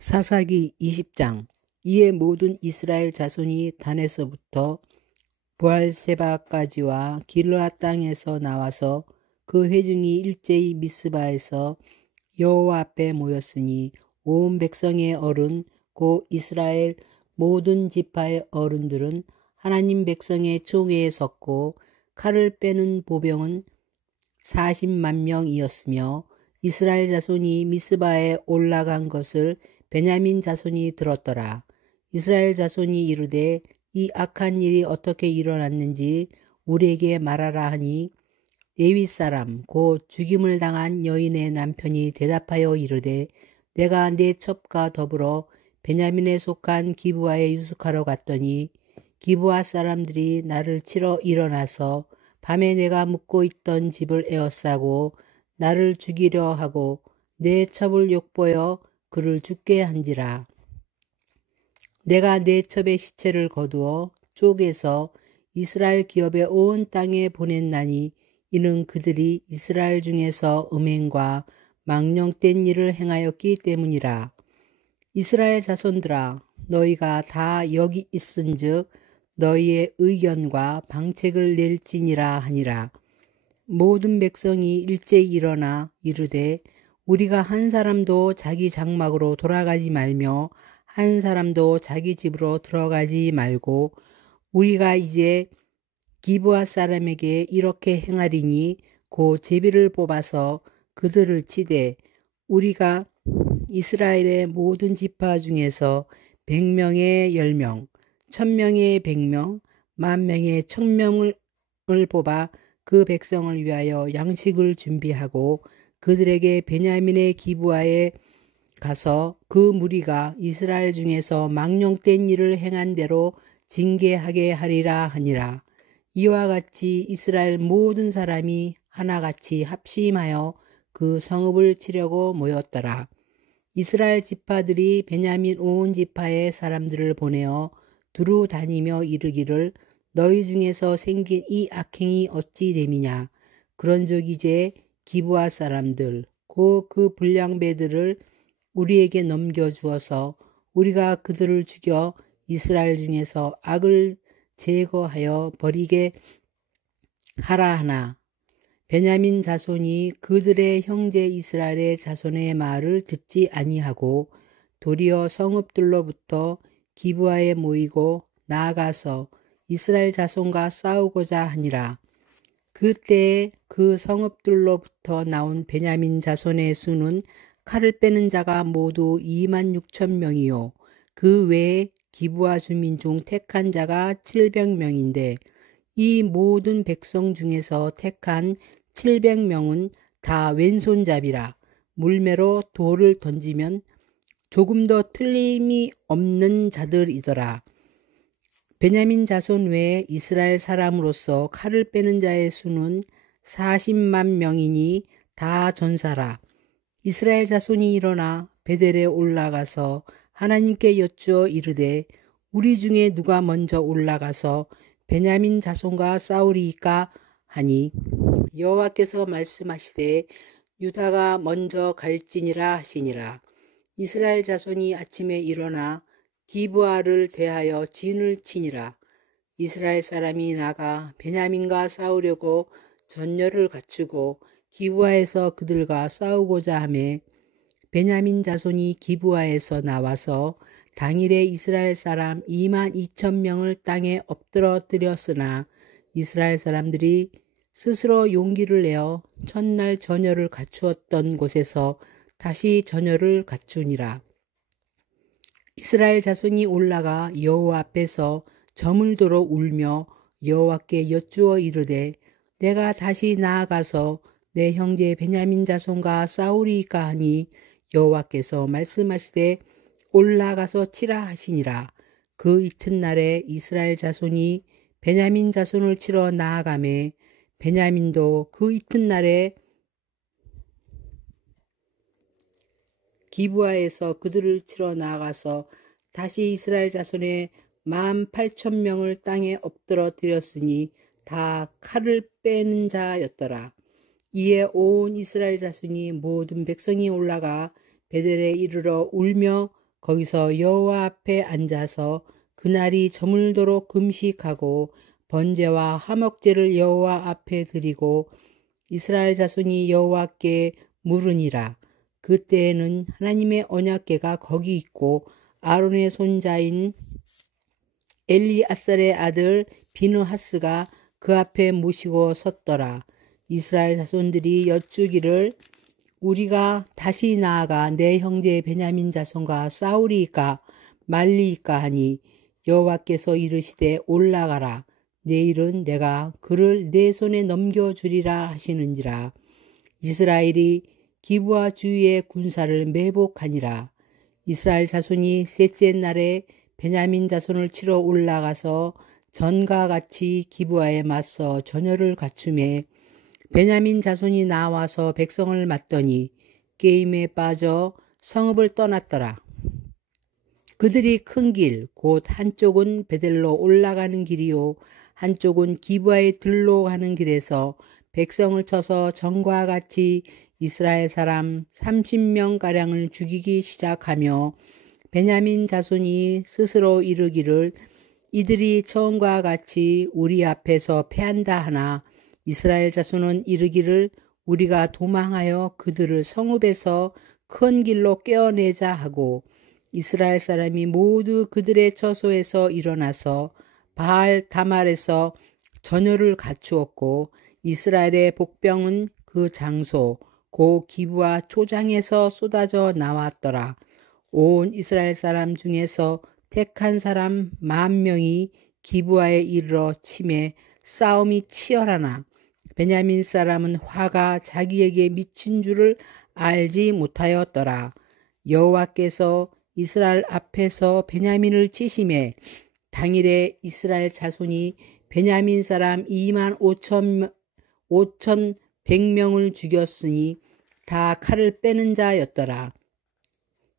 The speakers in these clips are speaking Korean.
사사기 20장. 이에 모든 이스라엘 자손이 단에서부터 부알세바까지와 길르앗 땅에서 나와서 그 회중이 일제히 미스바에서 여호와 앞에 모였으니 온 백성의 어른 곧 이스라엘 모든 지파의 어른들은 하나님 백성의 총회에 섰고 칼을 빼는 보병은 40만 명이었으며 이스라엘 자손이 미스바에 올라간 것을 베냐민 자손이 들었더라. 이스라엘 자손이 이르되 이 악한 일이 어떻게 일어났는지 우리에게 말하라 하니 레위 사람 곧 죽임을 당한 여인의 남편이 대답하여 이르되 내가 내 첩과 더불어 베냐민에 속한 기브아에 유숙하러 갔더니 기브아 사람들이 나를 치러 일어나서 밤에 내가 묵고 있던 집을 에워싸고 나를 죽이려 하고 내 첩을 욕보여 그를 죽게 한지라. 내가 내 첩의 시체를 거두어 쪼개서 이스라엘 기업의 온 땅에 보냈나니 이는 그들이 이스라엘 중에서 음행과 망령된 일을 행하였기 때문이라. 이스라엘 자손들아 너희가 다 여기 있은즉 너희의 의견과 방책을 낼지니라 하니라. 모든 백성이 일제히 일어나 이르되 우리가 한 사람도 자기 장막으로 돌아가지 말며 한 사람도 자기 집으로 들어가지 말고 우리가 이제 기브아 사람에게 이렇게 행하리니 곧 제비를 뽑아서 그들을 치되 우리가 이스라엘의 모든 지파 중에서 100명의 10명, 1000명의 100명, 10,000명의 1000명을 뽑아 그 백성을 위하여 양식을 준비하고 그들에게 베냐민의 기브아에 가서 그 무리가 이스라엘 중에서 망령된 일을 행한 대로 징계하게 하리라 하니라. 이와 같이 이스라엘 모든 사람이 하나같이 합심하여 그 성읍을 치려고 모였더라. 이스라엘 지파들이 베냐민 온 지파의 사람들을 보내어 두루 다니며 이르기를 너희 중에서 생긴 이 악행이 어찌 됨이냐. 그런즉 이제 기브아 사람들 곧 그 불량배들을 우리에게 넘겨주어서 우리가 그들을 죽여 이스라엘 중에서 악을 제거하여 버리게 하라 하나 베냐민 자손이 그들의 형제 이스라엘의 자손의 말을 듣지 아니하고 도리어 성읍들로부터 기브아에 모이고 나아가서 이스라엘 자손과 싸우고자 하니라. 그때에 그 성읍들로부터 나온 베냐민 자손의 수는 칼을 빼는 자가 모두 26,000명이요 그 외에 기브아 주민 중 택한 자가 700명인데 이 모든 백성 중에서 택한 700명은 다 왼손잡이라. 물매로 돌을 던지면 조금 더 틀림이 없는 자들이더라. 베냐민 자손 외에 이스라엘 사람으로서 칼을 빼는 자의 수는 40만 명이니 다 전사라. 이스라엘 자손이 일어나 베델에 올라가서 하나님께 여쭈어 이르되 우리 중에 누가 먼저 올라가서 베냐민 자손과 싸우리이까 하니 여호와께서 말씀하시되 유다가 먼저 갈지니라 하시니라. 이스라엘 자손이 아침에 일어나 기브아를 대하여 진을 치니라. 이스라엘 사람이 나가 베냐민과 싸우려고 전열을 갖추고 기브아에서 그들과 싸우고자 하매 베냐민 자손이 기브아에서 나와서 당일에 이스라엘 사람 22,000명을 땅에 엎드러뜨렸으나 이스라엘 사람들이 스스로 용기를 내어 첫날 전열을 갖추었던 곳에서 다시 전열을 갖추니라. 이스라엘 자손이 올라가 여호와 앞에서 저물도록 울며 여호와께 여쭈어 이르되 내가 다시 나아가서 내 형제 베냐민 자손과 싸우리이까 하니 여호와께서 말씀하시되 올라가서 치라 하시니라. 그 이튿날에 이스라엘 자손이 베냐민 자손을 치러 나아가매 베냐민도 그 이튿날에 기브아에서 그들을 치러 나아가서 다시 이스라엘 자손의 18,000명을 땅에 엎드러뜨렸으니 다 칼을 빼는 자였더라. 이에 온 이스라엘 자손이 모든 백성이 올라가 베델에 이르러 울며 거기서 여호와 앞에 앉아서 그날이 저물도록 금식하고 번제와 화목제를 여호와 앞에 드리고 이스라엘 자손이 여호와께 물으니라. 그때에는 하나님의 언약궤가 거기 있고 아론의 손자인 엘리아살의 아들 비느하스가 그 앞에 모시고 섰더라. 이스라엘 자손들이 여쭈기를 우리가 다시 나아가 내 형제 베냐민 자손과 싸우리이까 말리이까 하니 여호와께서 이르시되 올라가라. 내일은 내가 그를 내 손에 넘겨주리라 하시는지라. 이스라엘이 기브와 주위의 군사를 매복하니라. 이스라엘 자손이 셋째 날에 베냐민 자손을 치러 올라가서 전과 같이 기브아에 맞서 전열을 갖추매 베냐민 자손이 나와서 백성을 맞더니 게임에 빠져 성읍을 떠났더라. 그들이 큰 길, 곧 한쪽은 베델로 올라가는 길이요 한쪽은 기브아의 들로 가는 길에서 백성을 쳐서 전과 같이 이스라엘 사람 30명가량을 죽이기 시작하며 베냐민 자손이 스스로 이르기를 이들이 처음과 같이 우리 앞에서 패한다 하나 이스라엘 자손은 이르기를 우리가 도망하여 그들을 성읍에서 큰 길로 꿰어내자 하고 이스라엘 사람이 모두 그들의 처소에서 일어나서 바알 다말에서 전열을 갖추었고 이스라엘의 복병은 그 장소 고 기브아 초장에서 쏟아져 나왔더라. 온 이스라엘 사람 중에서 택한 사람 10,000명이 기브아에 이르러 치매 싸움이 치열하나 베냐민 사람은 화가 자기에게 미친 줄을 알지 못하였더라. 여호와께서 이스라엘 앞에서 베냐민을 치심에 당일에 이스라엘 자손이 베냐민 사람 25,100명을 죽였으니 다 칼을 빼는 자였더라.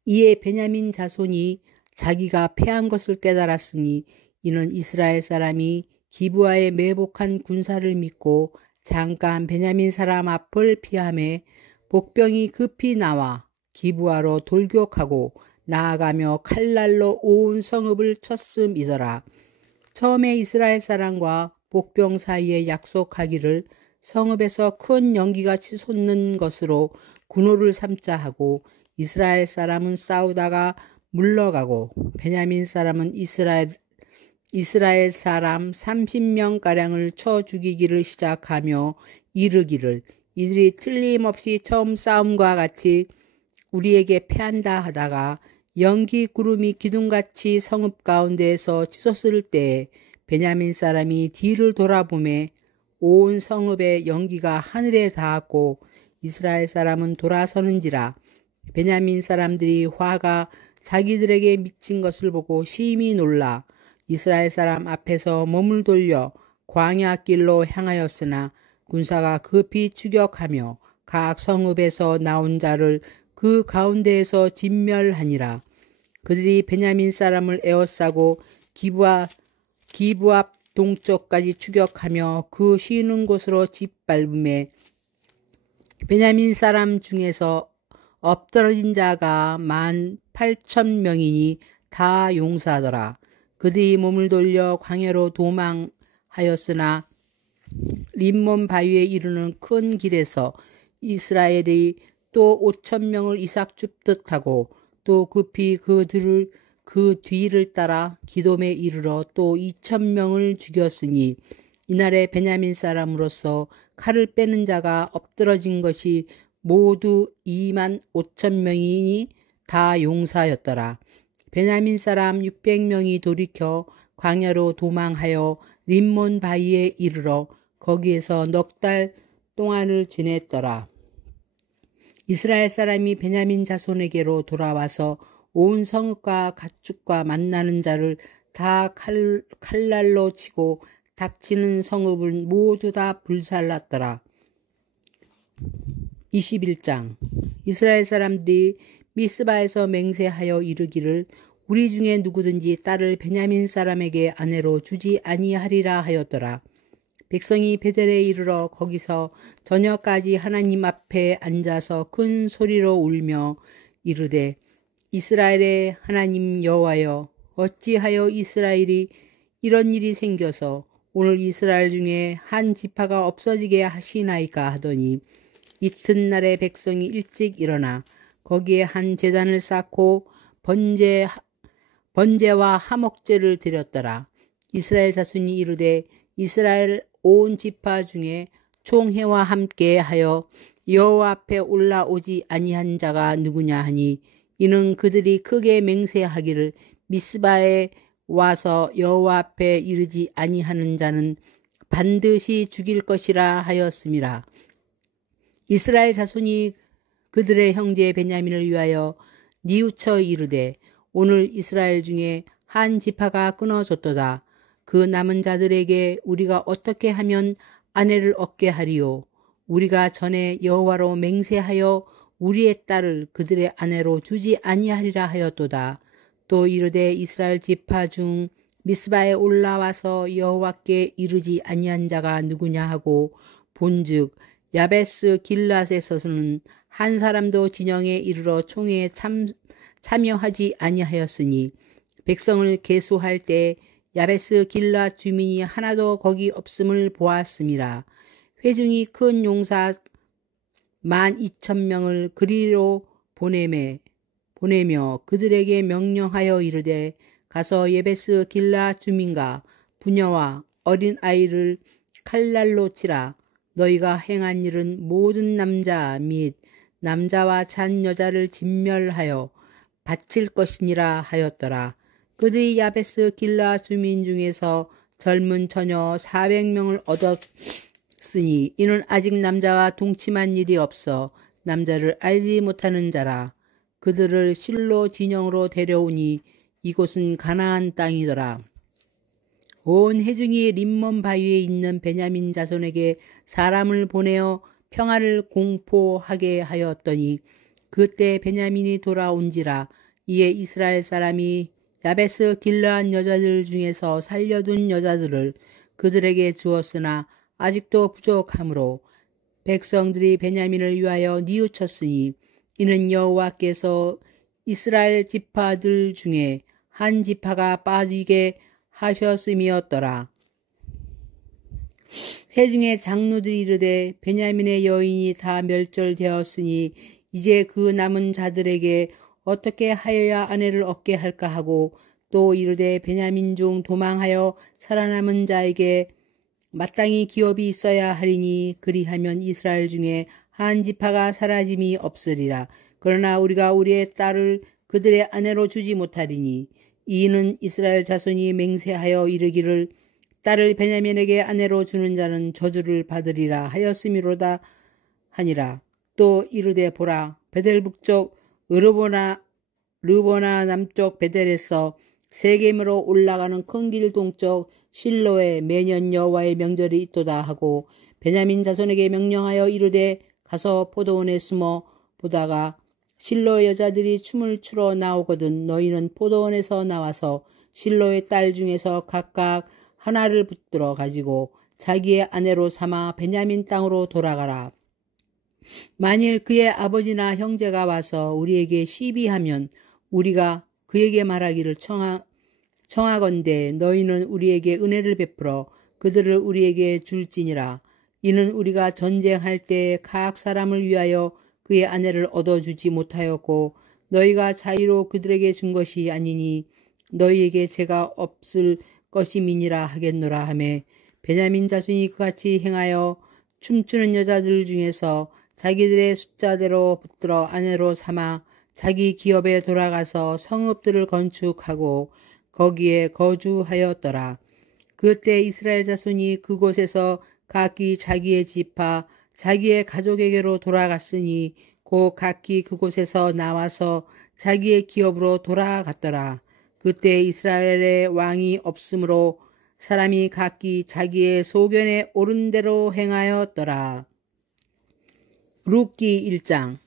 이에 베냐민 자손이 자기가 패한 것을 깨달았으니 이는 이스라엘 사람이 기브아에 매복한 군사를 믿고 잠깐 베냐민 사람 앞을 피하매 복병이 급히 나와 기브아로 돌격하고 나아가며 칼날로 온 성읍을 쳤음이더라. 처음에 이스라엘 사람과 복병 사이에 약속하기를 성읍에서 큰 연기가 치솟는 것으로 군호를 삼자 하고 이스라엘 사람은 싸우다가 물러가고 베냐민 사람은 이스라엘 사람 30명가량을 쳐 죽이기를 시작하며 이르기를 이들이 틀림없이 처음 싸움과 같이 우리에게 패한다 하다가 연기 구름이 기둥같이 성읍 가운데에서 치솟을 때에 베냐민 사람이 뒤를 돌아보매 온 성읍의 연기가 하늘에 닿았고 이스라엘 사람은 돌아서는지라. 베냐민 사람들이 화가 자기들에게 미친 것을 보고 심히 놀라 이스라엘 사람 앞에서 몸을 돌려 광야 길로 향하였으나 군사가 급히 추격하며 각 성읍에서 나온 자를 그 가운데에서 진멸하니라. 그들이 베냐민 사람을 에워싸고 기브아 동쪽까지 추격하며 그 쉬는 곳으로 짓밟음에 베냐민 사람 중에서 엎드러진 자가 18,000명이니 다 용사더라. 그들이 몸을 돌려 광야로 도망하였으나 림몬 바위에 이르는 큰 길에서 이스라엘이 또 5,000명을 이삭 줍듯 하고 또 급히 그 뒤를 따라 기돔에 이르러 또 2,000명을 죽였으니 이날에 베냐민 사람으로서 칼을 빼는 자가 엎드러진 것이 모두 25,000명이니 다 용사였더라. 베냐민 사람 600명이 돌이켜 광야로 도망하여 림몬 바위에 이르러 거기에서 넉 달 동안을 지냈더라. 이스라엘 사람이 베냐민 자손에게로 돌아와서 온 성읍과 가축과 만나는 자를 다 칼날로 치고 닥치는 성읍을 모두 다 불살랐더라. 21장 이스라엘 사람들이 미스바에서 맹세하여 이르기를 우리 중에 누구든지 딸을 베냐민 사람에게 아내로 주지 아니하리라 하였더라. 백성이 베델에 이르러 거기서 저녁까지 하나님 앞에 앉아서 큰 소리로 울며 이르되 이스라엘의 하나님 여호와여, 어찌하여 이스라엘이 이런 일이 생겨서 오늘 이스라엘 중에 한 지파가 없어지게 하시나이까 하더니, 이튿날에 백성이 일찍 일어나 거기에 한 제단을 쌓고 번제와 화목제를 드렸더라. 이스라엘 자손이 이르되, 이스라엘 온 지파 중에 총회와 함께 하여 여호와 앞에 올라오지 아니한 자가 누구냐 하니, 이는 그들이 크게 맹세하기를 미스바에 와서 여호와 앞에 이르지 아니하는 자는 반드시 죽일 것이라 하였음이라. 이스라엘 자손이 그들의 형제 베냐민을 위하여 뉘우쳐 이르되, 오늘 이스라엘 중에 한 지파가 끊어졌도다. 그 남은 자들에게 우리가 어떻게 하면 아내를 얻게 하리요? 우리가 전에 여호와로 맹세하여 우리의 딸을 그들의 아내로 주지 아니하리라 하였도다. 또 이르되, 이스라엘 지파 중 미스바에 올라와서 여호와께 이르지 아니한 자가 누구냐 하고 본즉 야베스 길앗에서는 한 사람도 진영에 이르러 총회에 참여하지 아니하였으니, 백성을 계수할 때 야베스 길앗 주민이 하나도 거기 없음을 보았음이라. 회중이 큰 용사 12,000명을 그리로 보내며 그들에게 명령하여 이르되, 가서 야베스 길앗 주민과 부녀와 어린 아이를 칼날로 치라. 너희가 행한 일은 모든 남자 및 남자와 잔 여자를 진멸하여 바칠 것이니라 하였더라. 그들이 야베스 길앗 주민 중에서 젊은 처녀 400명을 얻었으니, 이는 아직 남자와 동침한 일이 없어 남자를 알지 못하는 자라. 그들을 실로 진영으로 데려오니 이곳은 가나안 땅이더라. 온 회중이 림몬 바위에 있는 베냐민 자손에게 사람을 보내어 평화를 공포하게 하였더니, 그때 베냐민이 돌아온지라. 이에 이스라엘 사람이 야베스 길르한 여자들 중에서 살려둔 여자들을 그들에게 주었으나 아직도 부족하므로 백성들이 베냐민을 위하여 뉘우쳤으니, 이는 여호와께서 이스라엘 지파들 중에 한 지파가 빠지게 하셨음이었더라. 회중의 장로들이 이르되, 베냐민의 여인이 다 멸절되었으니 이제 그 남은 자들에게 어떻게 하여야 아내를 얻게 할까 하고, 또 이르되, 베냐민 중 도망하여 살아남은 자에게 마땅히 기업이 있어야 하리니 그리하면 이스라엘 중에 한 지파가 사라짐이 없으리라. 그러나 우리가 우리의 딸을 그들의 아내로 주지 못하리니, 이는 이스라엘 자손이 맹세하여 이르기를 딸을 베냐민에게 아내로 주는 자는 저주를 받으리라 하였음이로다 하니라. 또 이르되, 보라, 베델 북쪽 르보나 남쪽 베델에서 세겜으로 올라가는 큰 길 동쪽 실로에 매년 여호와의 명절이 있도다 하고, 베냐민 자손에게 명령하여 이르되, 가서 포도원에 숨어 보다가 실로의 여자들이 춤을 추러 나오거든 너희는 포도원에서 나와서 실로의 딸 중에서 각각 하나를 붙들어 가지고 자기의 아내로 삼아 베냐민 땅으로 돌아가라. 만일 그의 아버지나 형제가 와서 우리에게 시비하면 우리가 그에게 말하기를 청하건대 너희는 우리에게 은혜를 베풀어 그들을 우리에게 줄지니라. 이는 우리가 전쟁할 때 각 사람을 위하여 그의 아내를 얻어주지 못하였고 너희가 자의로 그들에게 준 것이 아니니 너희에게 죄가 없을 것임이니라 하겠노라 하매, 베냐민 자손이 그같이 행하여 춤추는 여자들 중에서 자기들의 숫자대로 붙들어 아내로 삼아 자기 기업에 돌아가서 성읍들을 건축하고 거기에 거주하였더라. 그때 이스라엘 자손이 그곳에서 각기 자기의 지파 자기의 가족에게로 돌아갔으니 곧 각기 그곳에서 나와서 자기의 기업으로 돌아갔더라. 그때 이스라엘의 왕이 없으므로 사람이 각기 자기의 소견에 옳은 대로 행하였더라. 룻기 1장.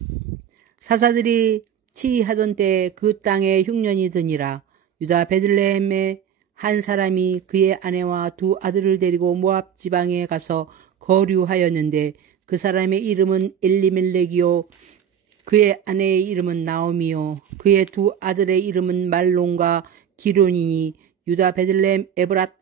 사사들이 치리하던 때 그 땅에 흉년이 드니라. 유다 베들레헴에 한 사람이 그의 아내와 두 아들을 데리고 모압 지방에 가서 거류하였는데 그 사람의 이름은 엘리멜렉이요 그의 아내의 이름은 나오미요 그의 두 아들의 이름은 말론과 기론이니 유다 베들레헴 에브랏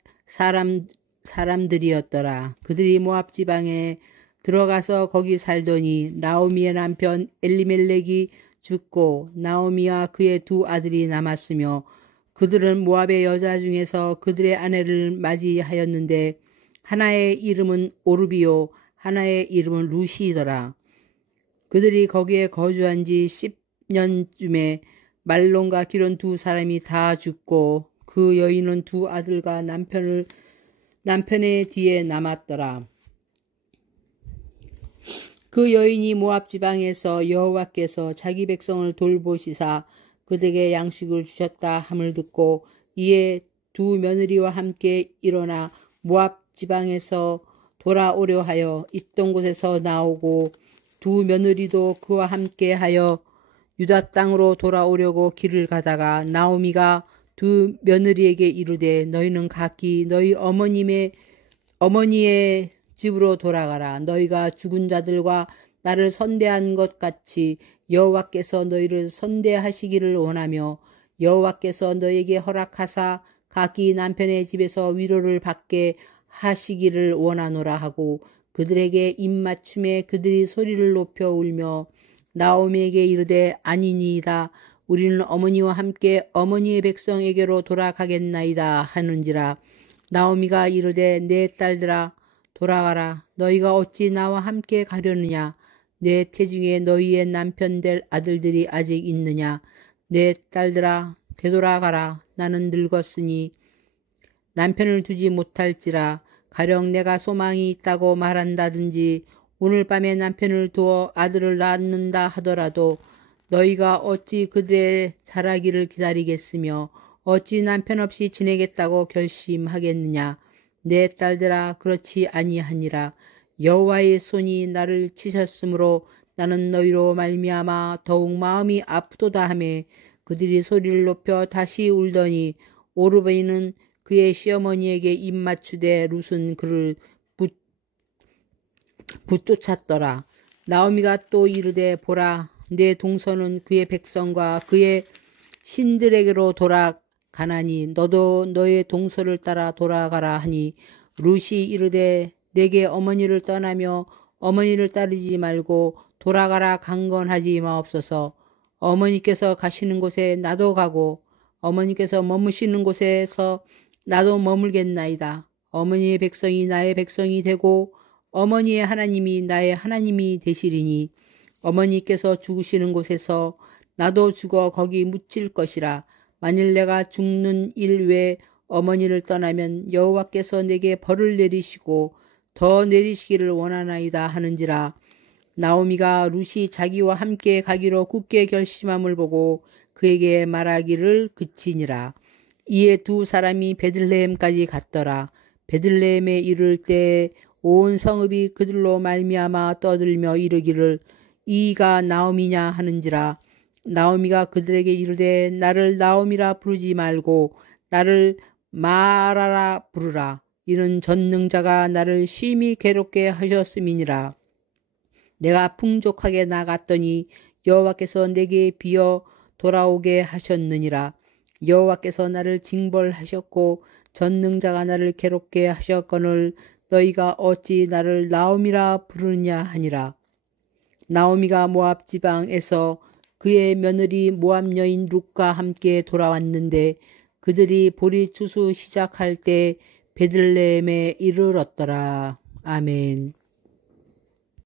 사람들이었더라. 그들이 모압 지방에 들어가서 거기 살더니 나오미의 남편 엘리멜렉이 죽고 나오미와 그의 두 아들이 남았으며 그들은 모압의 여자 중에서 그들의 아내를 맞이하였는데 하나의 이름은 오르비요 하나의 이름은 루시더라. 그들이 거기에 거주한 지 10년쯤에 말론과 기론 두 사람이 다 죽고 그 여인은 두 아들과 남편의 뒤에 남았더라. 그 여인이 모압 지방에서 여호와께서 자기 백성을 돌보시사 그들에게 양식을 주셨다 함을 듣고 이에 두 며느리와 함께 일어나 모압 지방에서 돌아오려 하여 있던 곳에서 나오고 두 며느리도 그와 함께 하여 유다 땅으로 돌아오려고 길을 가다가 나오미가 두 며느리에게 이르되 너희는 각기 너희 어머니의 집으로 돌아가라. 너희가 죽은 자들과 나를 선대한 것 같이 여호와께서 너희를 선대하시기를 원하며 여호와께서 너희에게 허락하사 각기 남편의 집에서 위로를 받게 하시기를 원하노라 하고 그들에게 입맞춤에 그들이 소리를 높여 울며 나오미에게 이르되 아니니이다. 우리는 어머니와 함께 어머니의 백성에게로 돌아가겠나이다 하는지라. 나오미가 이르되 내 딸들아 돌아가라. 너희가 어찌 나와 함께 가려느냐. 내 태중에 너희의 남편 될 아들들이 아직 있느냐. 내 딸들아 되돌아가라. 나는 늙었으니 남편을 두지 못할지라. 가령 내가 소망이 있다고 말한다든지 오늘 밤에 남편을 두어 아들을 낳는다 하더라도 너희가 어찌 그들의 자라기를 기다리겠으며 어찌 남편 없이 지내겠다고 결심하겠느냐. 내 딸들아 그렇지 아니하니라. 여호와의 손이 나를 치셨으므로 나는 너희로 말미암아 더욱 마음이 아프도다 하매 그들이 소리를 높여 다시 울더니 오르베이는 그의 시어머니에게 입맞추되 룻은 그를 붙쫓았더라. 나오미가 또 이르되 보라 내 동서는 그의 백성과 그의 신들에게로 돌아가나니 너도 너의 동서를 따라 돌아가라 하니 룻이 이르되 내게 어머니를 떠나며 어머니를 따르지 말고 돌아가라 강건하지 마옵소서. 어머니께서 가시는 곳에 나도 가고 어머니께서 머무시는 곳에서 나도 머물겠나이다. 어머니의 백성이 나의 백성이 되고 어머니의 하나님이 나의 하나님이 되시리니 어머니께서 죽으시는 곳에서 나도 죽어 거기 묻힐 것이라. 만일 내가 죽는 일 외에 어머니를 떠나면 여호와께서 내게 벌을 내리시고 더 내리시기를 원하나이다 하는지라. 나오미가 룻이 자기와 함께 가기로 굳게 결심함을 보고 그에게 말하기를 그치니라. 이에 두 사람이 베들레헴까지 갔더라. 베들레헴에 이를 때 온 성읍이 그들로 말미암아 떠들며 이르기를 이가 나오미냐 하는지라. 나오미가 그들에게 이르되 나를 나오미라 부르지 말고 나를 마라라 부르라. 이는 전능자가 나를 심히 괴롭게 하셨음이니라. 내가 풍족하게 나갔더니 여호와께서 내게 비어 돌아오게 하셨느니라. 여호와께서 나를 징벌하셨고 전능자가 나를 괴롭게 하셨거늘 너희가 어찌 나를 나오미라 부르느냐 하니라. 나오미가 모압 지방에서 그의 며느리 모압 여인 룻과 함께 돌아왔는데 그들이 보리 추수 시작할 때 베들레헴에 이르렀더라. 아멘.